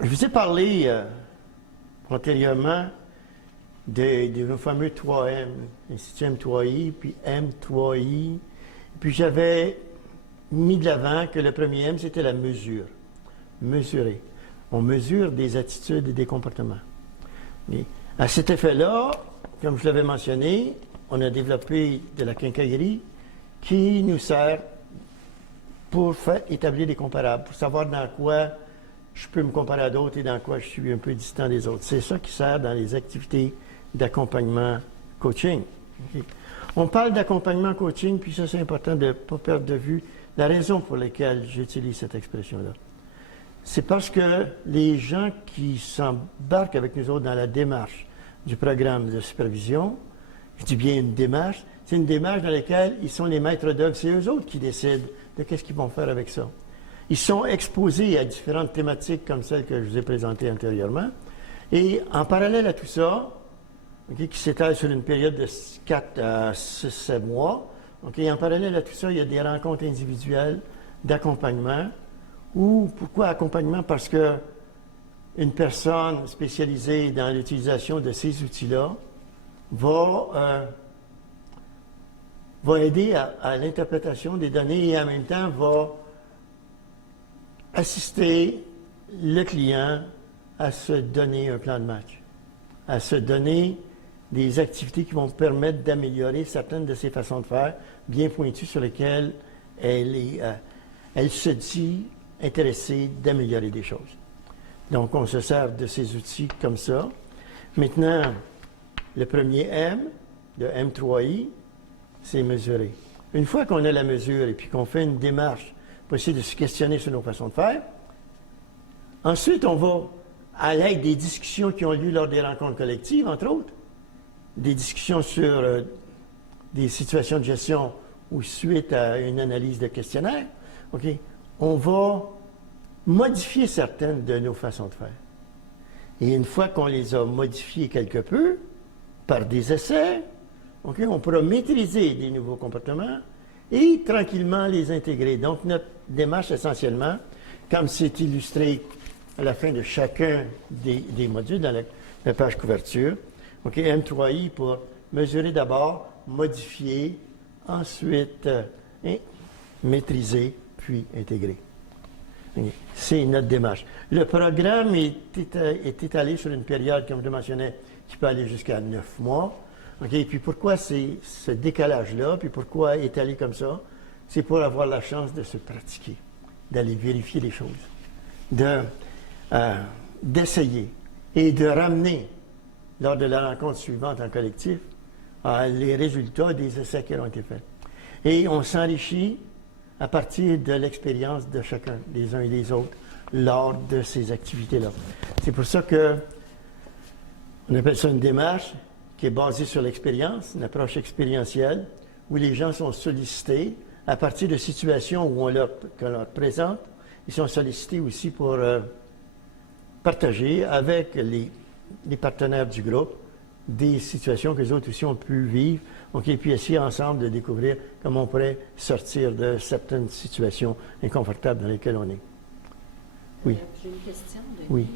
Je vous ai parlé antérieurement de nos fameux 3M, l'Institut M3I, puis M3I. Puis j'avais mis de l'avant que le premier M, c'était la mesure. Mesurer. On mesure des attitudes et des comportements. Et à cet effet-là, comme je l'avais mentionné, on a développé de la quincaillerie qui nous sert pour établir des comparables, pour savoir dans quoi je peux me comparer à d'autres et dans quoi je suis un peu distant des autres. C'est ça qui sert dans les activités d'accompagnement coaching. Okay. On parle d'accompagnement coaching, puis ça c'est important de ne pas perdre de vue la raison pour laquelle j'utilise cette expression-là. C'est parce que les gens qui s'embarquent avec nous autres dans la démarche du programme de supervision, je dis bien une démarche, c'est une démarche dans laquelle ils sont les maîtres d'œuvre, c'est eux autres qui décident de qu'est-ce qu'ils vont faire avec ça. Ils sont exposés à différentes thématiques comme celles que je vous ai présentées antérieurement. Et en parallèle à tout ça, okay, qui s'étale sur une période de 4 à 6-7 mois, okay, en parallèle à tout ça, il y a des rencontres individuelles d'accompagnement. Ou pourquoi accompagnement? Parce que une personne spécialisée dans l'utilisation de ces outils-là va aider à l'interprétation des données et en même temps va assister le client à se donner un plan de match, à se donner des activités qui vont permettre d'améliorer certaines de ses façons de faire bien pointues sur lesquelles elle se dit intéressée d'améliorer des choses. Donc, on se sert de ces outils comme ça. Maintenant, le premier M, de M3I, c'est mesurer. Une fois qu'on a la mesure et puis qu'on fait une démarche pour essayer de se questionner sur nos façons de faire, ensuite, on va, à l'aide des discussions qui ont lieu lors des rencontres collectives, entre autres, des discussions sur des situations de gestion ou suite à une analyse de questionnaire, okay, on va modifier certaines de nos façons de faire. Et une fois qu'on les a modifiées quelque peu, par des essais, okay, on pourra maîtriser des nouveaux comportements et tranquillement les intégrer. Donc, notre démarche, essentiellement, comme c'est illustré à la fin de chacun des modules dans la page couverture, okay, M3I pour mesurer d'abord, modifier, ensuite maîtriser, puis intégrer. Okay. C'est notre démarche. Le programme est étalé sur une période, comme je le mentionnais, qui peut aller jusqu'à 9 mois. Okay. Puis pourquoi c'est ce décalage-là, puis pourquoi étalé comme ça? C'est pour avoir la chance de se pratiquer, d'aller vérifier les choses, d'essayer et de ramener, lors de la rencontre suivante en collectif, les résultats des essais qui ont été faits. Et on s'enrichit à partir de l'expérience de chacun, des uns et des autres, lors de ces activités-là. C'est pour ça que on appelle ça une démarche qui est basée sur l'expérience, une approche expérientielle, où les gens sont sollicités à partir de situations où qu'on leur présente. Ils sont sollicités aussi pour partager avec les partenaires du groupe des situations que les autres aussi ont pu vivre, okay, puis essayer ensemble de découvrir comment on pourrait sortir de certaines situations inconfortables dans lesquelles on est. Oui. J'ai une question, Denis. Oui.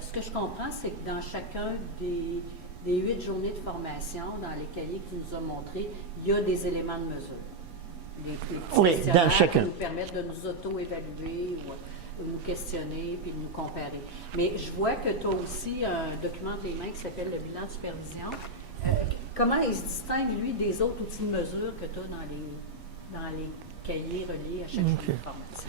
Ce que je comprends, c'est que dans chacun des 8 journées de formation, dans les cahiers que tu nous as montrés, il y a des éléments de mesure. Les oui, dans chacun. Qui nous permettent de nous auto-évaluer ou nous questionner puis de nous comparer. Mais je vois que tu as aussi un document de les mains qui s'appelle le bilan de supervision. Comment il se distingue, lui, des autres outils de mesure que tu as dans les cahiers reliés à chaque journée de formation?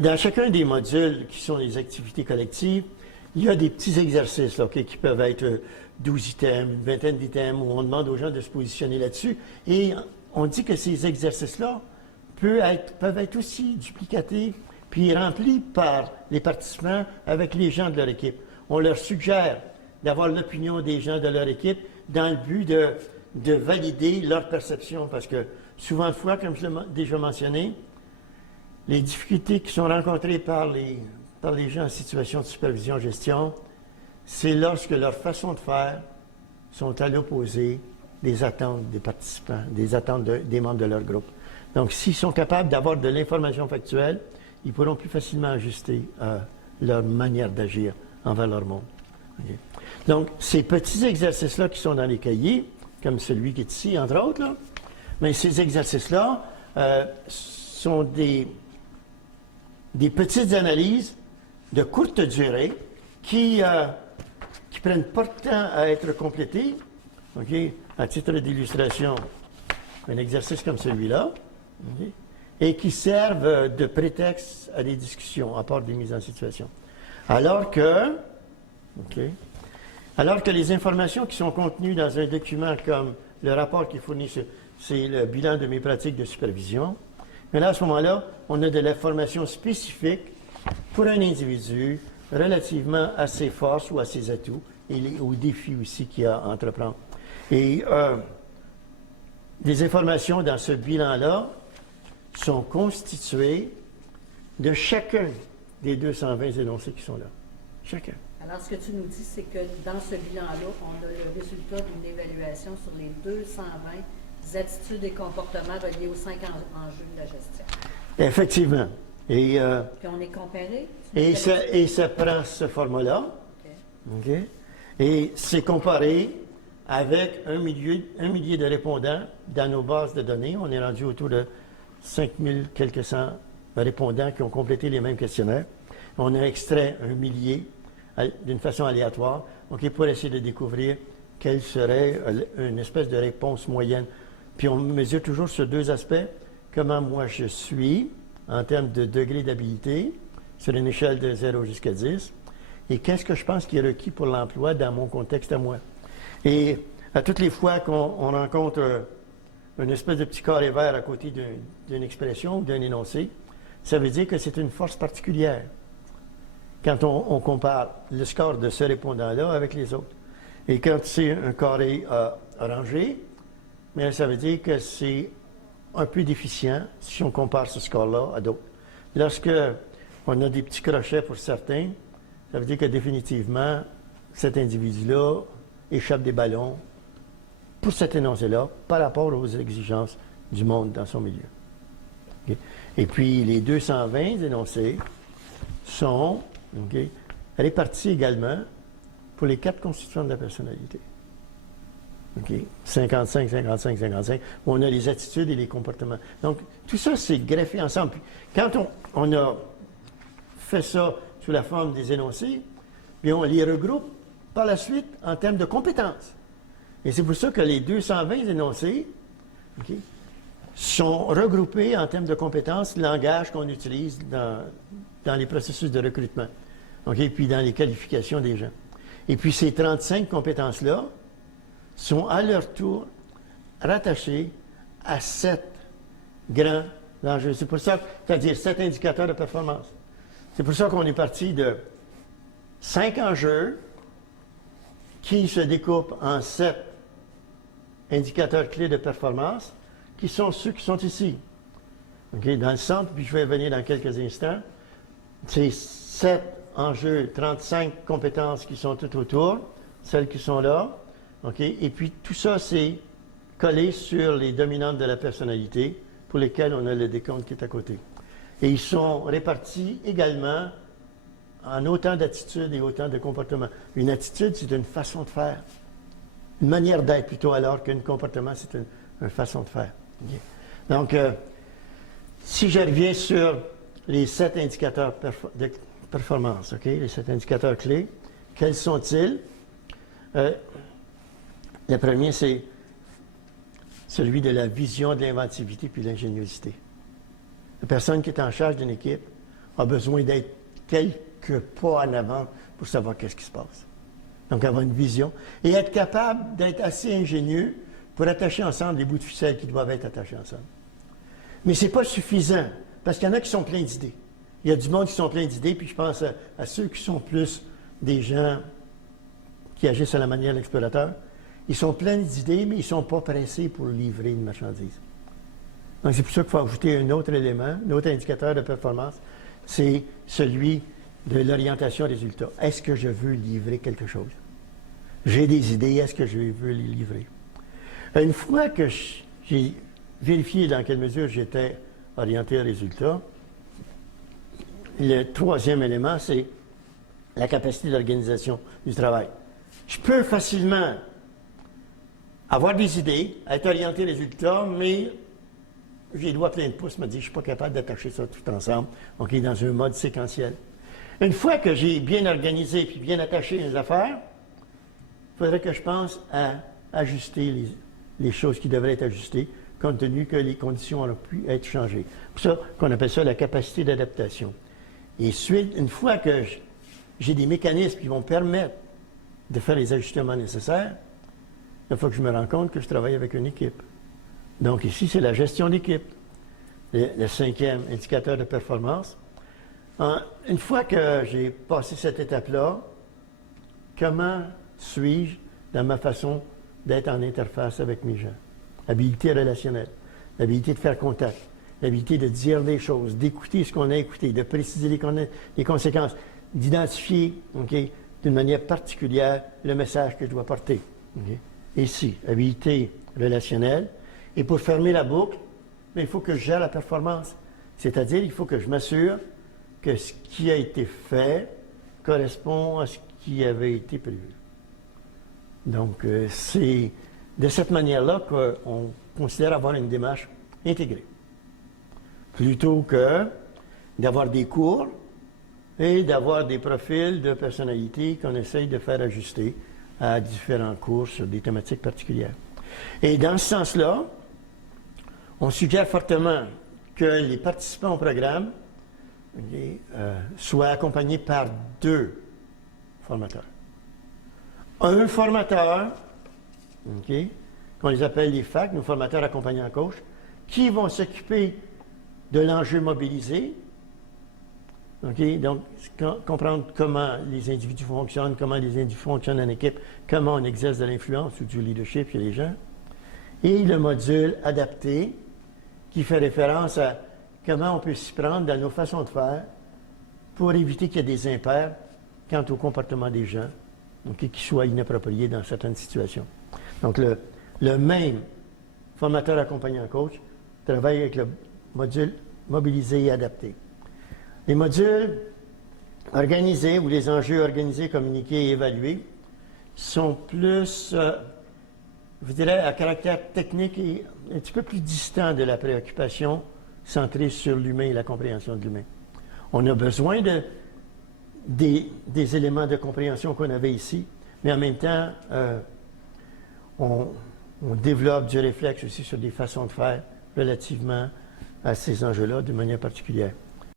Dans chacun des modules qui sont les activités collectives, il y a des petits exercices là, okay, qui peuvent être 12 items, une vingtaine d'items, où on demande aux gens de se positionner là-dessus. Et on dit que ces exercices-là peuvent être aussi duplicatifs puis remplis par les participants avec les gens de leur équipe. On leur suggère d'avoir l'opinion des gens de leur équipe dans le but de valider leur perception, parce que souvent de fois, comme je l'ai déjà mentionné, les difficultés qui sont rencontrées par les gens en situation de supervision-gestion, c'est lorsque leur façon de faire sont à l'opposé des attentes des participants, des attentes des membres de leur groupe. Donc, s'ils sont capables d'avoir de l'information factuelle, ils pourront plus facilement ajuster leur manière d'agir envers leur monde. OK? Donc, ces petits exercices-là qui sont dans les cahiers, comme celui qui est ici, entre autres, là, mais ces exercices-là sont des petites analyses de courte durée qui prennent pas de temps à être complétées. OK? À titre d'illustration, un exercice comme celui-là, OK? Et qui servent de prétexte à des discussions, à part des mises en situation. Alors que les informations qui sont contenues dans un document comme le rapport qui fournit, c'est le bilan de mes pratiques de supervision, mais là, à ce moment-là, on a de l'information spécifique pour un individu relativement à ses forces ou à ses atouts et aux défis aussi qu'il a à entreprendre. Et des informations dans ce bilan-là sont constituées de chacun des 220 énoncés qui sont là. Chacun. Alors, ce que tu nous dis, c'est que dans ce bilan-là, on a le résultat d'une évaluation sur les 220 attitudes et comportements reliés aux 5 enjeux de la gestion. Effectivement. Et, Puis on est comparé. et ça prend ce format-là. OK. OK? Et c'est comparé avec un millier de répondants dans nos bases de données. On est rendu autour de 5000 quelques cents répondants qui ont complété les mêmes questionnaires. On a extrait un millier d'une façon aléatoire, OK, pour essayer de découvrir quelle serait une espèce de réponse moyenne. Puis on mesure toujours sur deux aspects, comment moi je suis en termes de degré d'habilité sur une échelle de 0 jusqu'à 10, et qu'est-ce que je pense qui est requis pour l'emploi dans mon contexte à moi. Et à toutes les fois qu'on rencontre une espèce de petit carré vert à côté d'une expression ou d'un énoncé, ça veut dire que c'est une force particulière quand on compare le score de ce répondant-là avec les autres. Et quand c'est un carré orangé, mais ça veut dire que c'est un peu déficient si on compare ce score-là à d'autres. Lorsque on a des petits crochets pour certains, ça veut dire que définitivement, cet individu-là échappe des ballons pour cet énoncé-là par rapport aux exigences du monde dans son milieu. Okay? Et puis, les 220 énoncés sont répartis également pour les 4 constituants de la personnalité. Okay? 55, 55, 55, où on a les attitudes et les comportements. Donc, tout ça, c'est greffé ensemble. Puis, quand on a fait ça sous la forme des énoncés, puis on les regroupe par la suite en termes de compétences. Et c'est pour ça que les 220 énoncés sont regroupés en termes de compétences, langage qu'on utilise dans les processus de recrutement, puis dans les qualifications des gens. Et puis ces 35 compétences-là sont à leur tour rattachées à 7 grands enjeux. C'est pour ça, c'est-à-dire 7 indicateurs de performance. C'est pour ça qu'on est parti de 5 enjeux qui se découpent en 7 indicateurs clés de performance, qui sont ceux qui sont ici. Dans le centre, puis je vais venir dans quelques instants. C'est 7 enjeux, 35 compétences qui sont tout autour, celles qui sont là. Et puis tout ça, c'est collé sur les dominantes de la personnalité pour lesquelles on a le décompte qui est à côté. Et ils sont répartis également en autant d'attitudes et autant de comportements. Une attitude, c'est une façon de faire. Une manière d'être plutôt, alors qu'un comportement, c'est une façon de faire. Okay. Donc, si je reviens sur les 7 indicateurs de performance, les 7 indicateurs clés, quels sont-ils? Le premier, c'est celui de la vision, de l'inventivité puis de l'ingéniosité. La personne qui est en charge d'une équipe a besoin d'être quelques pas en avant pour savoir qu'est-ce qui se passe. Donc, avoir une vision et être capable d'être assez ingénieux pour attacher ensemble les bouts de ficelle qui doivent être attachés ensemble. Mais ce n'est pas suffisant, parce qu'il y en a qui sont pleins d'idées. Il y a du monde qui sont pleins d'idées, puis je pense à ceux qui sont plus des gens qui agissent à la manière de l'explorateur. Ils sont pleins d'idées, mais ils ne sont pas pressés pour livrer une marchandise. Donc, c'est pour ça qu'il faut ajouter un autre élément, un autre indicateur de performance, c'est celui de l'orientation résultat. Est-ce que je veux livrer quelque chose? J'ai des idées, est-ce que je veux les livrer? Une fois que j'ai vérifié dans quelle mesure j'étais orienté au résultat, le troisième élément, c'est la capacité d'organisation du travail. Je peux facilement avoir des idées, être orienté résultat, mais j'ai les doigts pleins de pouces, me dire, je ne suis pas capable d'attacher ça tout ensemble. Donc, il est dans un mode séquentiel. Une fois que j'ai bien organisé et bien attaché les affaires, il faudrait que je pense à ajuster les choses qui devraient être ajustées, compte tenu que les conditions auraient pu être changées. C'est pour ça qu'on appelle ça la capacité d'adaptation. Et suite, une fois que j'ai des mécanismes qui vont permettre de faire les ajustements nécessaires, il faut que je me rende compte que je travaille avec une équipe. Donc ici, c'est la gestion d'équipe, le 5e indicateur de performance. Une fois que j'ai passé cette étape-là, comment suis-je dans ma façon d'être en interface avec mes gens? L'habilité relationnelle, l'habilité de faire contact, l'habilité de dire des choses, d'écouter ce qu'on a écouté, de préciser les conséquences, d'identifier d'une manière particulière le message que je dois porter. Ici, habilité relationnelle. Et pour fermer la boucle, il faut que je gère la performance. C'est-à-dire, il faut que je m'assure que ce qui a été fait correspond à ce qui avait été prévu. Donc, c'est de cette manière-là qu'on considère avoir une démarche intégrée. Plutôt que d'avoir des cours et d'avoir des profils de personnalité qu'on essaye de faire ajuster à différents cours sur des thématiques particulières. Et dans ce sens-là, on suggère fortement que les participants au programme soient accompagnés par 2 formateurs. Un formateur, qu'on les appelle les FAC, nos formateurs accompagnants coach, qui vont s'occuper de l'enjeu mobilisé. Donc, comprendre comment les individus fonctionnent, comment les individus fonctionnent en équipe, comment on exerce de l'influence ou du leadership chez les gens. Et le module adapté, qui fait référence à comment on peut s'y prendre dans nos façons de faire pour éviter qu'il y ait des impairs quant au comportement des gens, qui soient inappropriés dans certaines situations. Donc, le même formateur accompagnant coach travaille avec le module mobilisé et adapté. Les modules organisés ou les enjeux organisés, communiqués et évalués sont plus, je dirais, à caractère technique et un petit peu plus distant de la préoccupation centrée sur l'humain et la compréhension de l'humain. On a besoin des éléments de compréhension qu'on avait ici, mais en même temps, on développe du réflexe aussi sur des façons de faire relativement à ces enjeux-là de manière particulière.